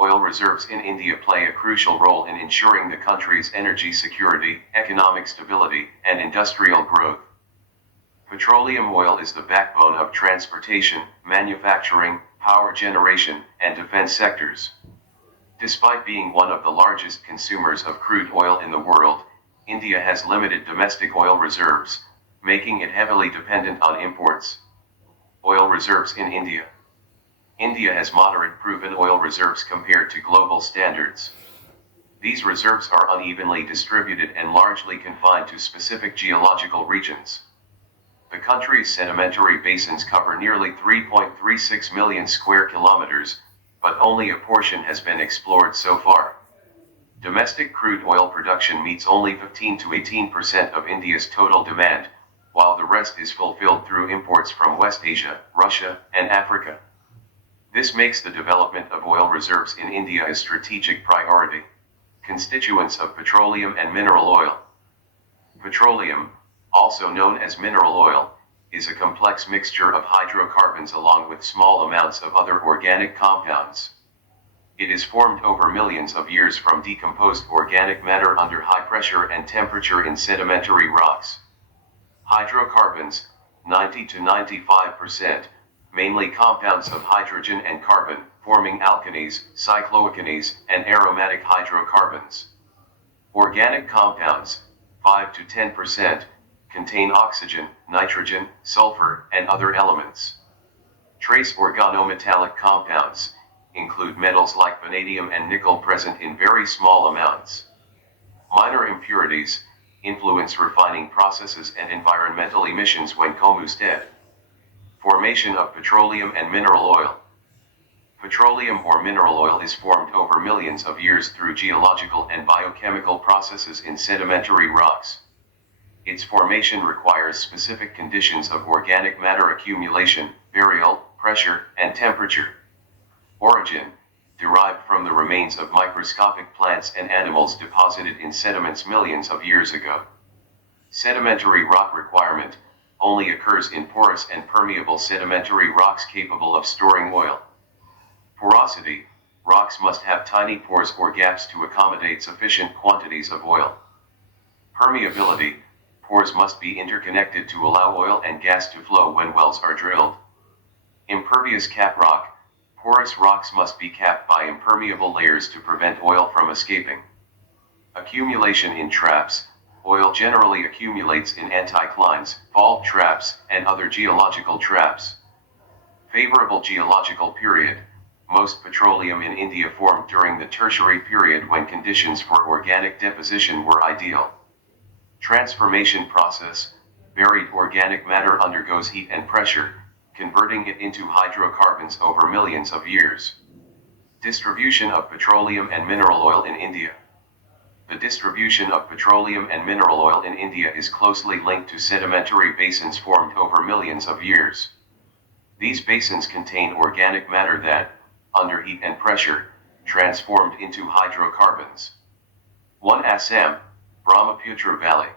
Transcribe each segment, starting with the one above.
Oil reserves in India play a crucial role in ensuring the country's energy security, economic stability, and industrial growth. Petroleum oil is the backbone of transportation, manufacturing, power generation, and defense sectors. Despite being one of the largest consumers of crude oil in the world, India has limited domestic oil reserves, making it heavily dependent on imports. Oil reserves in India. India has moderate proven oil reserves compared to global standards. These reserves are unevenly distributed and largely confined to specific geological regions. The country's sedimentary basins cover nearly 3.36 million square kilometers, but only a portion has been explored so far. Domestic crude oil production meets only 15 to 18% of India's total demand, while the rest is fulfilled through imports from West Asia, Russia, and Africa. This makes the development of oil reserves in India a strategic priority. Constituents of petroleum and mineral oil. Petroleum, also known as mineral oil, is a complex mixture of hydrocarbons along with small amounts of other organic compounds. It is formed over millions of years from decomposed organic matter under high pressure and temperature in sedimentary rocks. Hydrocarbons, 90 to 95%, mainly compounds of hydrogen and carbon, forming alkanes, cycloalkanes, and aromatic hydrocarbons. Organic compounds, 5 to 10%, contain oxygen, nitrogen, sulfur, and other elements. Trace organometallic compounds include metals like vanadium and nickel present in very small amounts. Minor impurities influence refining processes and environmental emissions when combusted. Formation of petroleum and mineral oil. Petroleum or mineral oil is formed over millions of years through geological and biochemical processes in sedimentary rocks. Its formation requires specific conditions of organic matter accumulation, burial, pressure, and temperature. Origin, derived from the remains of microscopic plants and animals deposited in sediments millions of years ago. Sedimentary rock requirement, only occurs in porous and permeable sedimentary rocks capable of storing oil. Porosity, rocks must have tiny pores or gaps to accommodate sufficient quantities of oil. Permeability, pores must be interconnected to allow oil and gas to flow when wells are drilled. Impervious cap rock, porous rocks must be capped by impermeable layers to prevent oil from escaping. Accumulation in traps, oil generally accumulates in anticlines, fault traps, and other geological traps. Favorable geological period, most petroleum in India formed during the Tertiary period when conditions for organic deposition were ideal. Transformation process, buried organic matter undergoes heat and pressure, converting it into hydrocarbons over millions of years. Distribution of petroleum and mineral oil in India. The distribution of petroleum and mineral oil in India is closely linked to sedimentary basins formed over millions of years. These basins contain organic matter that, under heat and pressure, transformed into hydrocarbons. 1. Assam, Brahmaputra Valley.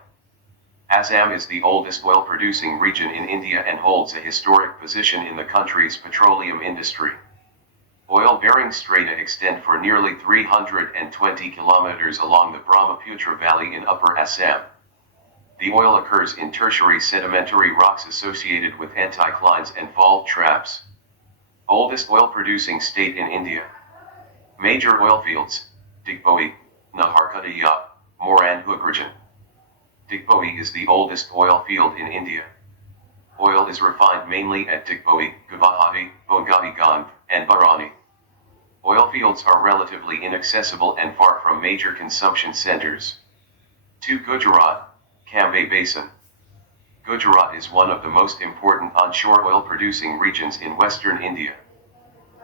Assam is the oldest oil-producing region in India and holds a historic position in the country's petroleum industry. Oil-bearing strata extend for nearly 320 kilometers along the Brahmaputra Valley in Upper Assam. The oil occurs in tertiary sedimentary rocks associated with anticlines and fault traps. Oldest oil-producing state in India. Major oil fields, Digboi, Naharkutiyah, Moran Hugrajan. Digboi is the oldest oil field in India. Oil is refined mainly at Digboi, Guwahati, Bogadiganj, and Barani. Oil fields are relatively inaccessible and far from major consumption centers. 2. Gujarat, Cambay Basin. Gujarat is one of the most important onshore oil-producing regions in western India.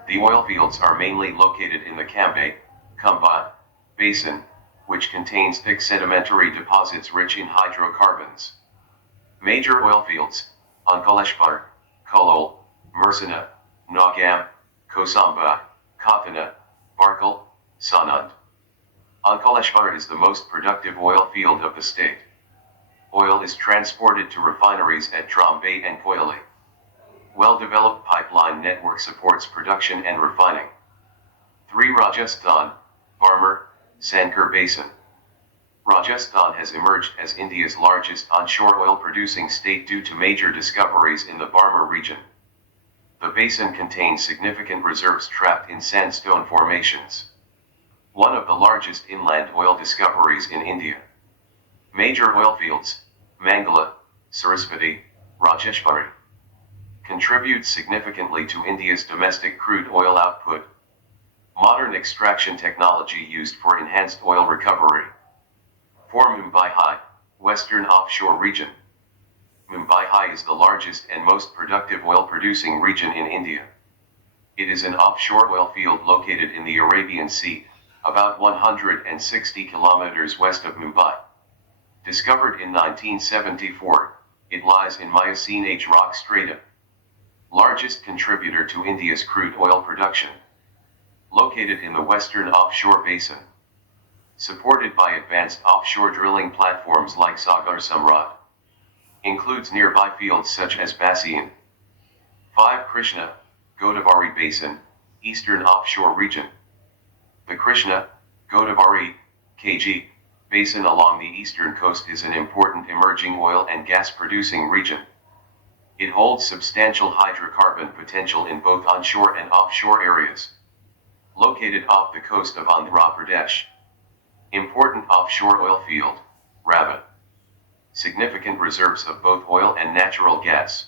The oil fields are mainly located in the Cambay, Khambhat, Basin, which contains thick sedimentary deposits rich in hydrocarbons. Major oil fields, Ankaleshwar, Kulol, Mersana, Nagam, Kosamba, Kathana, Barkal, Sanand. Ankaleshwar is the most productive oil field of the state. Oil is transported to refineries at Trombay and Koyali. Well-developed pipeline network supports production and refining. 3. Rajasthan, Barmer, Sankar Basin. Rajasthan has emerged as India's largest onshore oil-producing state due to major discoveries in the Barmer region. The basin contains significant reserves trapped in sandstone formations. One of the largest inland oil discoveries in India. Major oil fields, Mangala, Sarasvati, Rajeshwari, contribute significantly to India's domestic crude oil output. Modern extraction technology used for enhanced oil recovery. 4. Mumbai High, Western Offshore Region. Mumbai High is the largest and most productive oil-producing region in India. It is an offshore oil field located in the Arabian Sea, about 160 kilometers west of Mumbai. Discovered in 1974, it lies in Miocene Age rock strata. Largest contributor to India's crude oil production. Located in the Western Offshore Basin. Supported by advanced offshore drilling platforms like Sagar Samrat. Includes nearby fields such as Bassein. 5. Krishna, Godavari Basin, Eastern Offshore Region. The Krishna, Godavari, KG, basin along the eastern coast is an important emerging oil and gas producing region. It holds substantial hydrocarbon potential in both onshore and offshore areas. Located off the coast of Andhra Pradesh. Important offshore oil field, Ravan. Significant reserves of both oil and natural gas.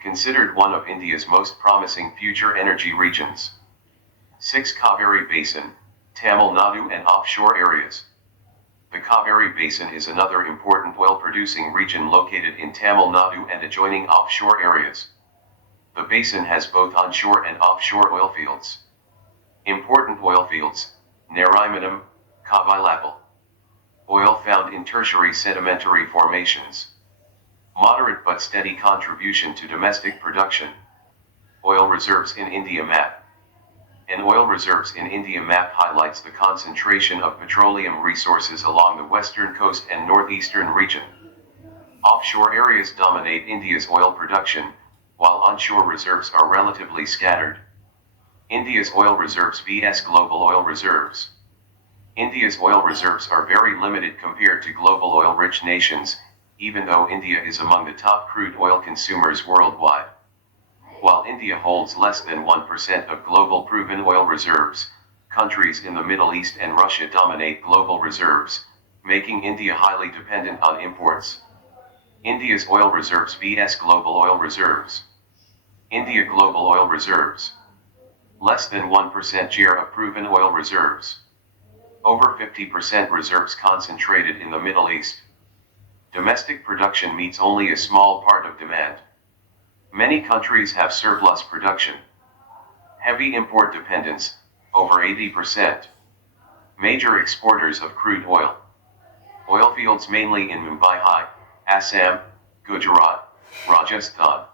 Considered one of India's most promising future energy regions. 6. Kaveri Basin, Tamil Nadu and offshore areas. The Kaveri Basin is another important oil-producing region located in Tamil Nadu and adjoining offshore areas. The basin has both onshore and offshore oil fields. Important oil fields, Narimanam, Kavilapal. Oil found in tertiary sedimentary formations. Moderate but steady contribution to domestic production. Oil reserves in India map. An oil reserves in India map highlights the concentration of petroleum resources along the western coast and northeastern region. Offshore areas dominate India's oil production, while onshore reserves are relatively scattered. India's oil reserves vs global oil reserves. India's oil reserves are very limited compared to global oil-rich nations, even though India is among the top crude oil consumers worldwide. While India holds less than 1% of global proven oil reserves, countries in the Middle East and Russia dominate global reserves, making India highly dependent on imports. India's oil reserves vs global oil reserves. India global oil reserves. Less than 1% share of proven oil reserves. Over 50% reserves concentrated in the Middle East. Domestic production meets only a small part of demand. Many countries have surplus production. Heavy import dependence, over 80%. Major exporters of crude oil. Oil fields mainly in Mumbai High, Assam, Gujarat, Rajasthan.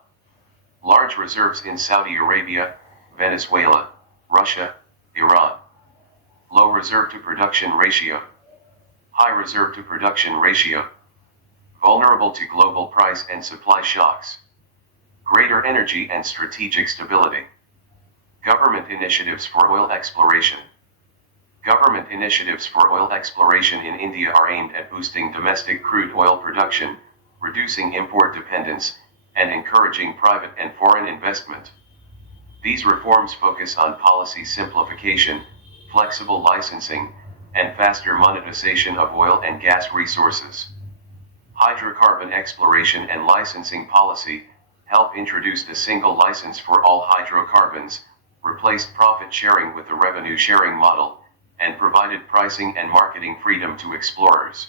Large reserves in Saudi Arabia, Venezuela, Russia, Iran. Low reserve to production ratio. High reserve to production ratio. Vulnerable to global price and supply shocks. Greater energy and strategic stability. Government initiatives for oil exploration. Government initiatives for oil exploration in India are aimed at boosting domestic crude oil production, reducing import dependence, and encouraging private and foreign investment. These reforms focus on policy simplification, flexible licensing, and faster monetization of oil and gas resources. Hydrocarbon exploration and licensing policy help introduce a single license for all hydrocarbons, replaced profit sharing with the revenue sharing model, and provided pricing and marketing freedom to explorers.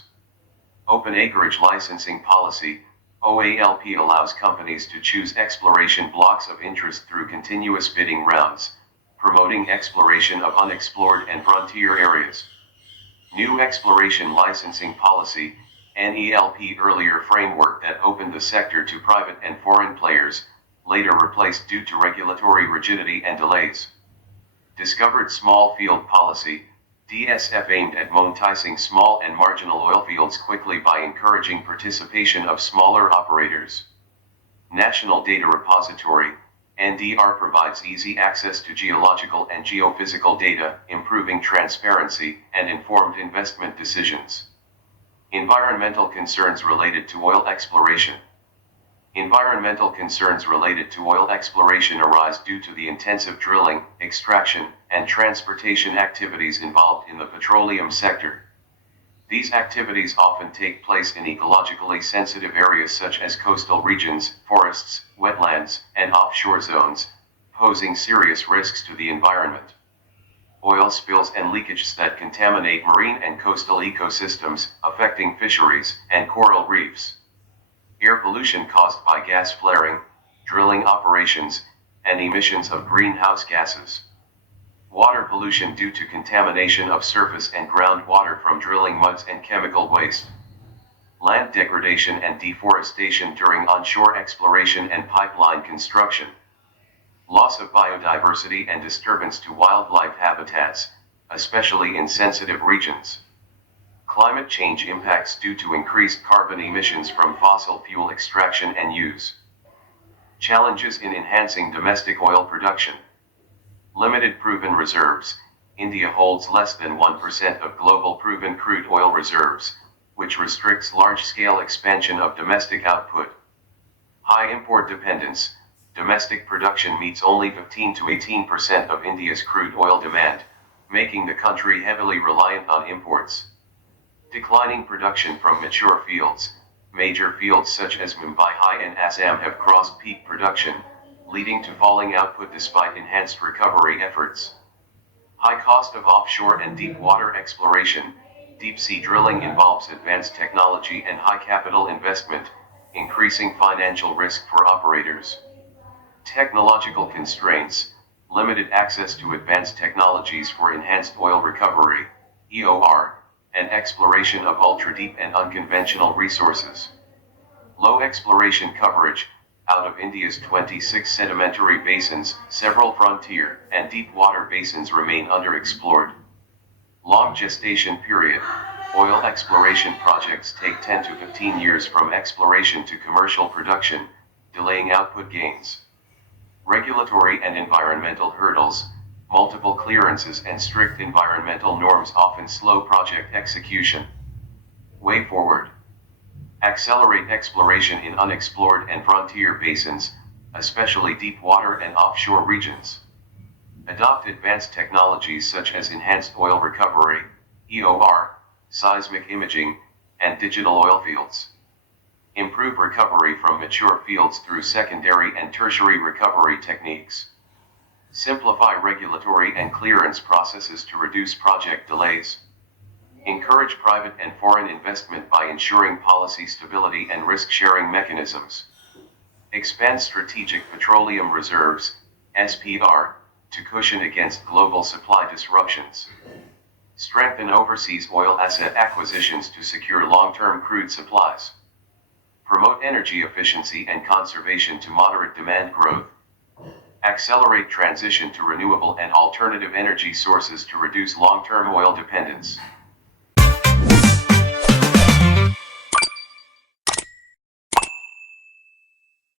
Open acreage licensing policy, OALP, allows companies to choose exploration blocks of interest through continuous bidding rounds, promoting exploration of unexplored and frontier areas. New exploration licensing policy, NELP, earlier framework that opened the sector to private and foreign players, later replaced due to regulatory rigidity and delays. Discovered small field policy, DSF, aimed at monetizing small and marginal oil fields quickly by encouraging participation of smaller operators. National Data Repository, NDR provides easy access to geological and geophysical data, improving transparency and informed investment decisions. Environmental concerns related to oil exploration. Environmental concerns related to oil exploration arise due to the intensive drilling, extraction, and transportation activities involved in the petroleum sector. These activities often take place in ecologically sensitive areas such as coastal regions, forests, wetlands, and offshore zones, posing serious risks to the environment. Oil spills and leakages that contaminate marine and coastal ecosystems, affecting fisheries and coral reefs. Air pollution caused by gas flaring, drilling operations, and emissions of greenhouse gases. Water pollution due to contamination of surface and groundwater from drilling muds and chemical waste. Land degradation and deforestation during onshore exploration and pipeline construction. Loss of biodiversity and disturbance to wildlife habitats, especially in sensitive regions. Climate change impacts due to increased carbon emissions from fossil fuel extraction and use. Challenges in enhancing domestic oil production. Limited proven reserves. India holds less than 1% of global proven crude oil reserves, which restricts large-scale expansion of domestic output. High import dependence. Domestic production meets only 15 to 18% of India's crude oil demand, making the country heavily reliant on imports. Declining production from mature fields. Major fields such as Mumbai High and Assam have crossed peak production, leading to falling output despite enhanced recovery efforts. High cost of offshore and deep water exploration. Deep sea drilling involves advanced technology and high capital investment, increasing financial risk for operators. Technological constraints. Limited access to advanced technologies for enhanced oil recovery, EOR, and exploration of ultra-deep and unconventional resources. Low exploration coverage. Out of India's 26 sedimentary basins, several frontier and deep water basins remain underexplored. Long gestation period. Oil exploration projects take 10 to 15 years from exploration to commercial production, delaying output gains. Regulatory and environmental hurdles. Multiple clearances and strict environmental norms often slow project execution. Way forward. Accelerate exploration in unexplored and frontier basins, especially deep water and offshore regions. Adopt advanced technologies such as enhanced oil recovery, EOR, seismic imaging, and digital oil fields. Improve recovery from mature fields through secondary and tertiary recovery techniques. Simplify regulatory and clearance processes to reduce project delays. Encourage private and foreign investment by ensuring policy stability and risk-sharing mechanisms. Expand strategic petroleum reserves, SPR, to cushion against global supply disruptions. Strengthen overseas oil asset acquisitions to secure long-term crude supplies. Promote energy efficiency and conservation to moderate demand growth. Accelerate transition to renewable and alternative energy sources to reduce long-term oil dependence.